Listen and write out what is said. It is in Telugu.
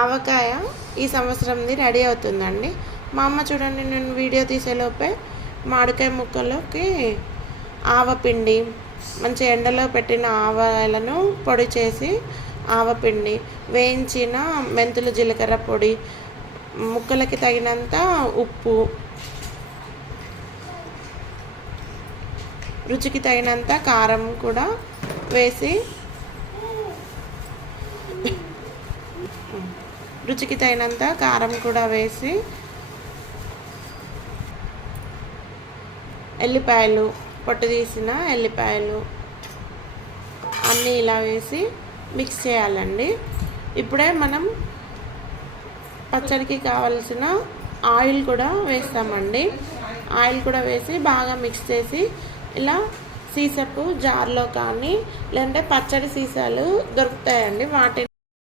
ఆవకాయ ఈ సంవత్సరంది రెడీ అవుతుందండి. మా అమ్మ చూడండి, నేను వీడియో తీసేలోపే మామిడికాయ ముక్కలోకి ఆవపిండి, మంచి ఎండలో పెట్టిన ఆవాలను పొడి చేసి ఆవపిండి, వేయించిన మెంతులు జీలకర్ర పొడి, ముక్కలకి తగినంత ఉప్పు, రుచికి తగినంత కారం కూడా వేసి ఎల్లిపాయలు, పొట్టు తీసిన ఎల్లిపాయలు అన్నీ ఇలా వేసి మిక్స్ చేయాలండి. ఇప్పుడే మనం పచ్చడికి కావలసిన ఆయిల్ కూడా వేస్తామండి. ఆయిల్ కూడా వేసి బాగా మిక్స్ చేసి ఇలా సీసపు జార్లో కానీ లేదంటే పచ్చడి సీసాలు దొరుకుతాయండి, వాటిని